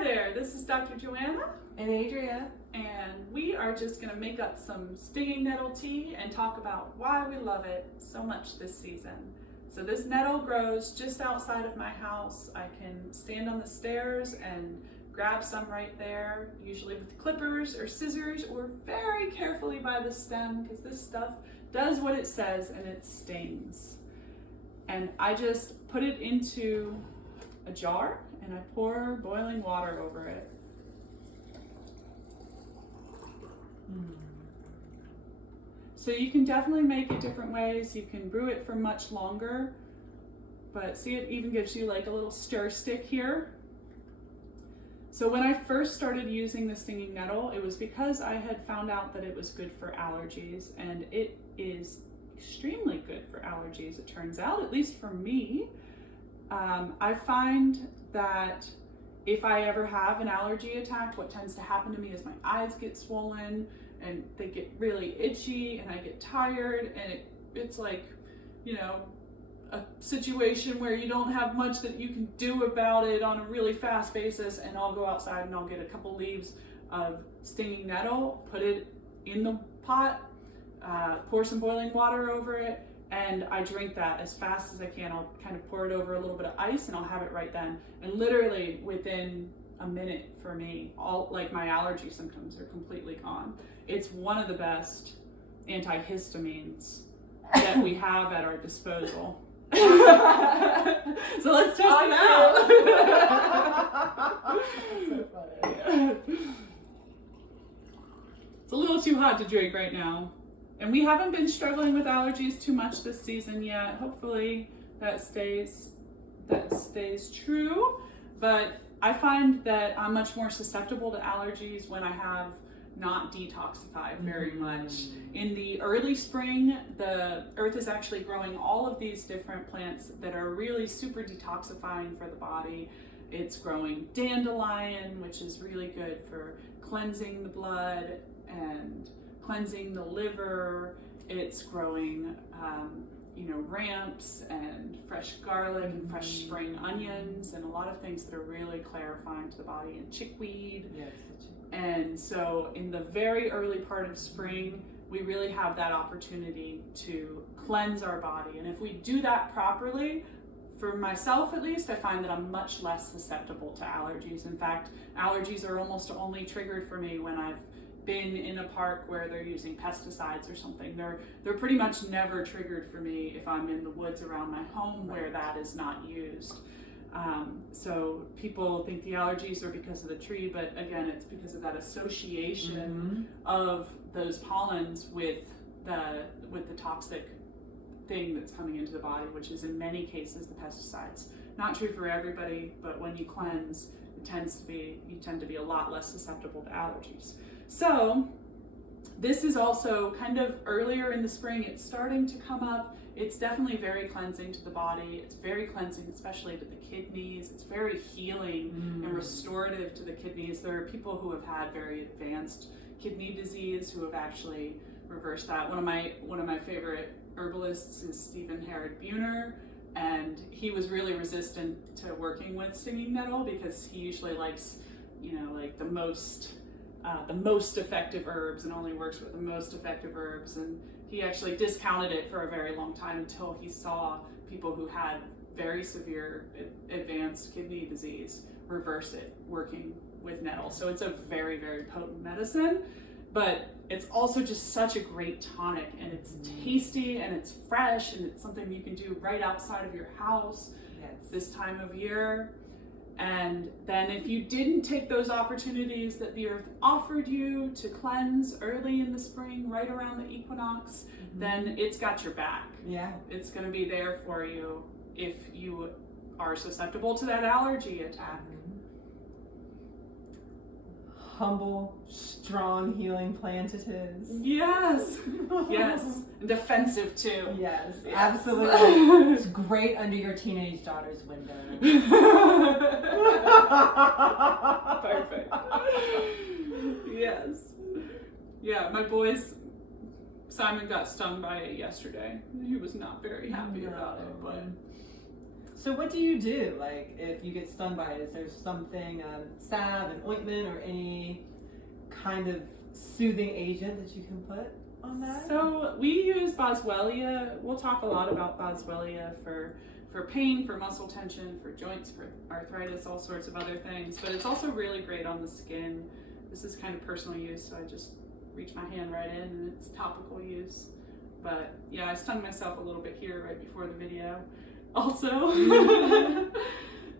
Hi there, this is Dr. Joanna and Adria, and we are just going to make up some stinging nettle tea and talk about why we love it so much this season. So this nettle grows just outside of my house. I can stand on the stairs and grab some right there, usually with clippers or scissors, or very carefully by the stem, because this stuff does what it says and it stings. And I just put it into a jar and I pour boiling water over it. So you can definitely make it different ways. You can brew it for much longer, but see, it even gives you like a little stir stick here. So when I first started using the stinging nettle, it was because I had found out that it was good for allergies, and it is extremely good for allergies, it turns out, at least for me. I find that if I ever have an allergy attack, what tends to happen to me is my eyes get swollen and they get really itchy and I get tired, and it's like, you know, a situation where you don't have much that you can do about it on a really fast basis, and I'll go outside and I'll get a couple leaves of stinging nettle, put it in the pot, pour some boiling water over it, and I drink that as fast as I can. I'll kind of pour it over a little bit of ice and I'll have it right then. And literally within a minute for me, all like my allergy symptoms are completely gone. It's one of the best antihistamines that we have at our disposal. So let's test it out. So funny. It's a little too hot to drink right now. And we haven't been struggling with allergies too much this season yet. Hopefully that stays true. But I find that I'm much more susceptible to allergies when I have not detoxified very much. In the early spring, the earth is actually growing all of these different plants that are really super detoxifying for the body. It's growing dandelion, which is really good for cleansing the blood and cleansing the liver. It's growing, ramps and fresh garlic and fresh spring onions and a lot of things that are really clarifying to the body, and chickweed. Yes. And so in the very early part of spring, we really have that opportunity to cleanse our body. And if we do that properly, for myself at least, I find that I'm much less susceptible to allergies. In fact, allergies are almost only triggered for me when I've been in a park where they're using pesticides or something. They're pretty much never triggered for me if I'm in the woods around my home where that is not used. So people think the allergies are because of the tree, but again, it's because of that association of those pollens with the toxic thing that's coming into the body, which is in many cases the pesticides. Not true for everybody, but when you cleanse, you tend to be a lot less susceptible to allergies. So this is also kind of earlier in the spring. It's starting to come up. It's definitely very cleansing to the body. It's very cleansing, especially to the kidneys. It's very healing and restorative to the kidneys. There are people who have had very advanced kidney disease who have actually reversed that. One of my favorite herbalists is Stephen Herod Buhner, and he was really resistant to working with stinging nettle because he usually likes, like the most effective herbs and only works with the most effective herbs. And he actually discounted it for a very long time until he saw people who had very severe advanced kidney disease reverse it working with nettle. So it's a very, very potent medicine, but it's also just such a great tonic, and it's tasty and it's fresh, and it's something you can do right outside of your house this time of year. And then if you didn't take those opportunities that the earth offered you to cleanse early in the spring, right around the equinox, then it's got your back. Yeah. It's going to be there for you if you are susceptible to that allergy attack. Humble, strong, healing plant it is. Yes. Yes. And defensive too. Yes, absolutely. It's great under your teenage daughter's window. Perfect. Yes. Yeah, my boys, Simon got stung by it yesterday. He was not very happy about it, but So what do you do? Like, if you get stung by it, is there something, salve, an ointment, or any kind of soothing agent that you can put on that? So we use boswellia. We'll talk a lot about boswellia for pain, for muscle tension, for joints, for arthritis, all sorts of other things. But it's also really great on the skin. This is kind of personal use, so I just reach my hand right in and it's topical use. But yeah, I stung myself a little bit here right before the video also.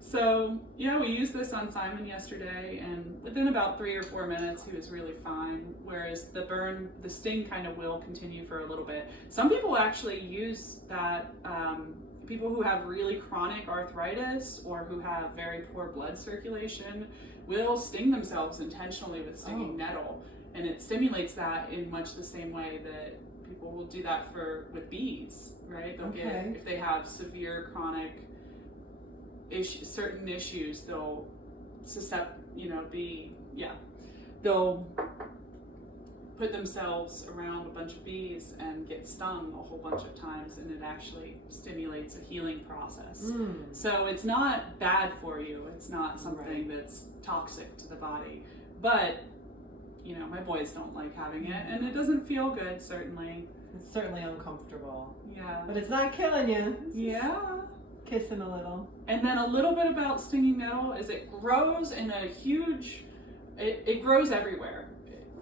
So yeah, we used this on Simon yesterday, and within about 3 or 4 minutes he was really fine, whereas the sting kind of will continue for a little bit. Some people actually use that, people who have really chronic arthritis or who have very poor blood circulation will sting themselves intentionally with stinging nettle, and it stimulates that in much the same way that people will do that with bees, right? They'll get, if they have severe chronic certain issues, they'll they'll put themselves around a bunch of bees and get stung a whole bunch of times, and it actually stimulates a healing process. So it's not bad for you. It's not something that's toxic to the body, but my boys don't like having it, and it doesn't feel good, certainly. It's certainly uncomfortable. Yeah. But it's not killing you. Yeah. Kissing a little. And then a little bit about stinging nettle is it grows in a huge, it grows everywhere.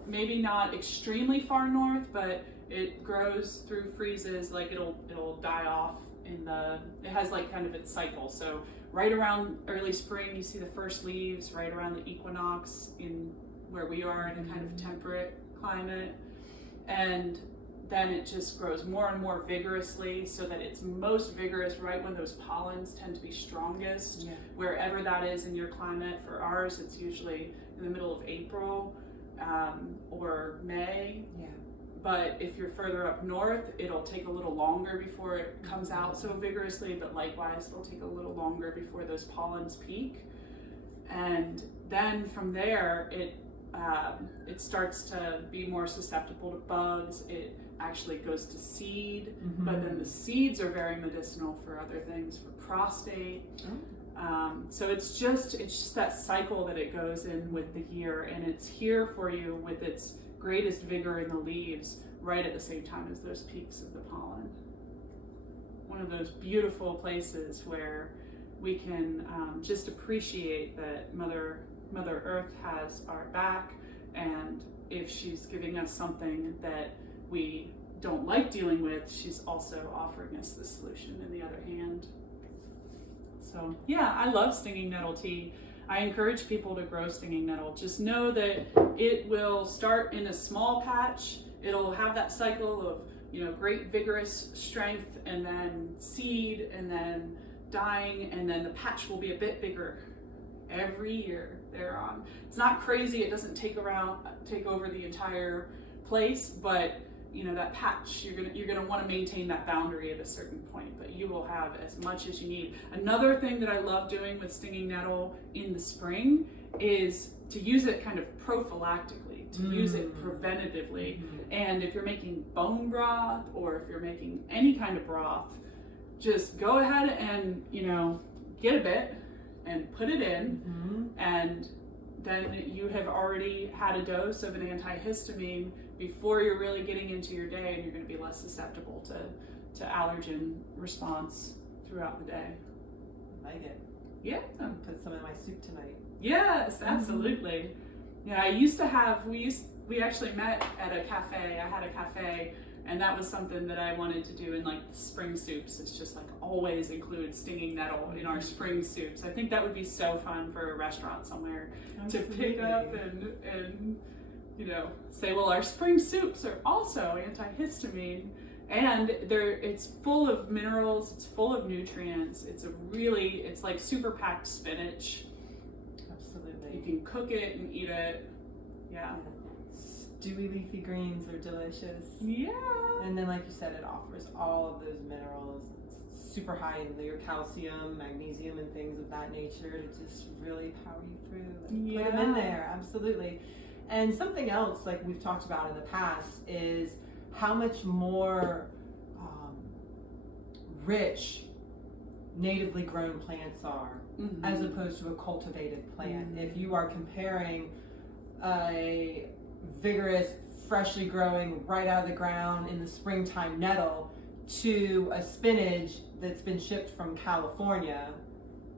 Maybe not extremely far north, but it grows through freezes, like it'll die off it has like kind of its cycle. So right around early spring, you see the first leaves, right around the equinox in where we are in a kind of temperate climate. And then it just grows more and more vigorously, so that it's most vigorous right when those pollens tend to be strongest, wherever that is in your climate. For ours, it's usually in the middle of April or May. Yeah. But if you're further up north, it'll take a little longer before it comes out so vigorously, but likewise, it'll take a little longer before those pollens peak. And then from there, it starts to be more susceptible to bugs. It actually goes to seed, but then the seeds are very medicinal for other things, for prostate. So it's just that cycle that it goes in with the year, and it's here for you with its greatest vigor in the leaves right at the same time as those peaks of the pollen. One of those beautiful places where we can just appreciate that Mother Earth has our back, and if she's giving us something that we don't like dealing with, she's also offering us the solution in the other hand. So yeah, I love stinging nettle tea. I encourage people to grow stinging nettle. Just know that it will start in a small patch. It'll have that cycle of, great vigorous strength, and then seed, and then dying, and then the patch will be a bit bigger every year thereon. It's not crazy. It doesn't take over the entire place, but that patch, you're gonna want to maintain that boundary at a certain point, but you will have as much as you need. Another thing that I love doing with stinging nettle in the spring is to use it kind of prophylactically, to use it preventatively. And if you're making bone broth, or if you're making any kind of broth, just go ahead and get a bit and put it in, and then you have already had a dose of an antihistamine before you're really getting into your day, and you're going to be less susceptible to allergen response throughout the day. I like it. Yeah. I'll put some in my soup tonight. Yes, absolutely. Yeah, I used to have, we actually met at a cafe. I had a cafe, and that was something that I wanted to do in like spring soups. It's just like always include stinging nettle in our spring soups. I think that would be so fun for a restaurant somewhere to pick up and say, well, our spring soups are also antihistamine, and it's full of minerals, it's full of nutrients. It's like super packed spinach. Absolutely. You can cook it and eat it. Yeah. Dewy leafy greens are delicious. Yeah. And then, like you said, it offers all of those minerals. It's super high in your calcium, magnesium, and things of that nature to just really power you through. Put them in there, absolutely. And something else, like we've talked about in the past, is how much more rich natively grown plants are, as opposed to a cultivated plant. If you are comparing a vigorous, freshly growing, right out of the ground in the springtime nettle to a spinach that's been shipped from California,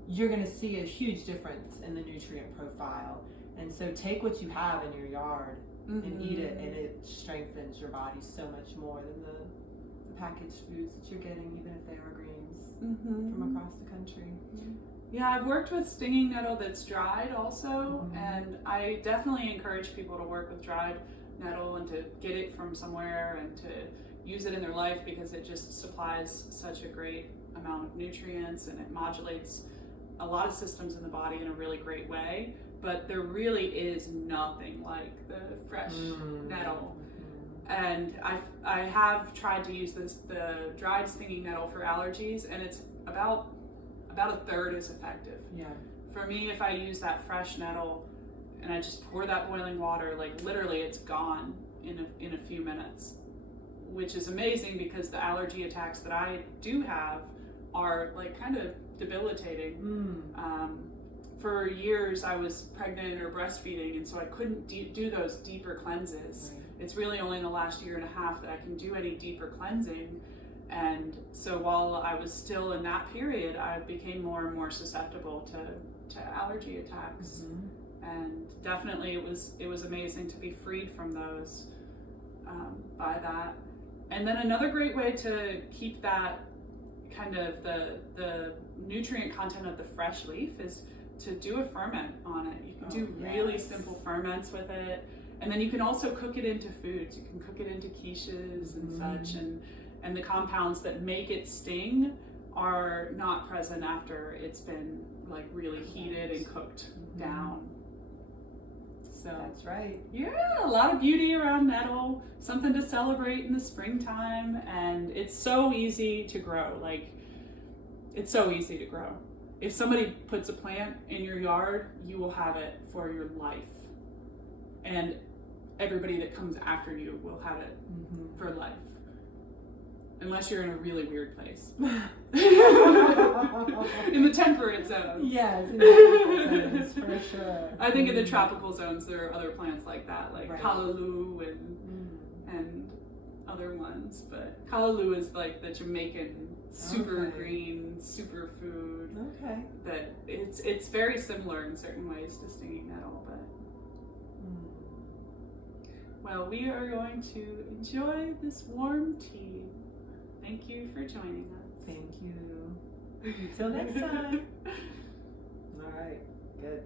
you're going to see a huge difference in the nutrient profile. And so take what you have in your yard and eat it, and it strengthens your body so much more than the packaged foods that you're getting, even if they are greens from across the country. Yeah, I've worked with stinging nettle that's dried also, and I definitely encourage people to work with dried nettle and to get it from somewhere and to use it in their life, because it just supplies such a great amount of nutrients and it modulates a lot of systems in the body in a really great way. But there really is nothing like the fresh nettle. And I have tried to use the dried stinging nettle for allergies, and it's about a third as effective. Yeah. For me, if I use that fresh nettle and I just pour that boiling water, like literally it's gone in a few minutes, which is amazing because the allergy attacks that I do have are like kind of debilitating. For years I was pregnant or breastfeeding, and so I couldn't do those deeper cleanses. Right. It's really only in the last year and a half that I can do any deeper cleansing. And so while I was still in that period, I became more and more susceptible to allergy attacks. And definitely it was amazing to be freed from those by that. And then another great way to keep that kind of the nutrient content of the fresh leaf is to do a ferment on it. You can do really simple ferments with it. And then you can also cook it into foods. You can cook it into quiches and such. And the compounds that make it sting are not present after it's been like really heated and cooked down. So that's right. Yeah, a lot of beauty around nettle, something to celebrate in the springtime, and it's so easy to grow. Like, it's so easy to grow. If somebody puts a plant in your yard, you will have it for your life. And everybody that comes after you will have it for life. Unless you're in a really weird place. In the temperate zones. Yes, in the temperate zones, for sure. I think in the tropical zones there are other plants like that, like callaloo and other ones. But callaloo is like the Jamaican super green superfood. Okay. That it's very similar in certain ways to stinging nettle, but well, we are going to enjoy this warm tea. Thank you for joining us. Thank you. Till next time. All right. Good.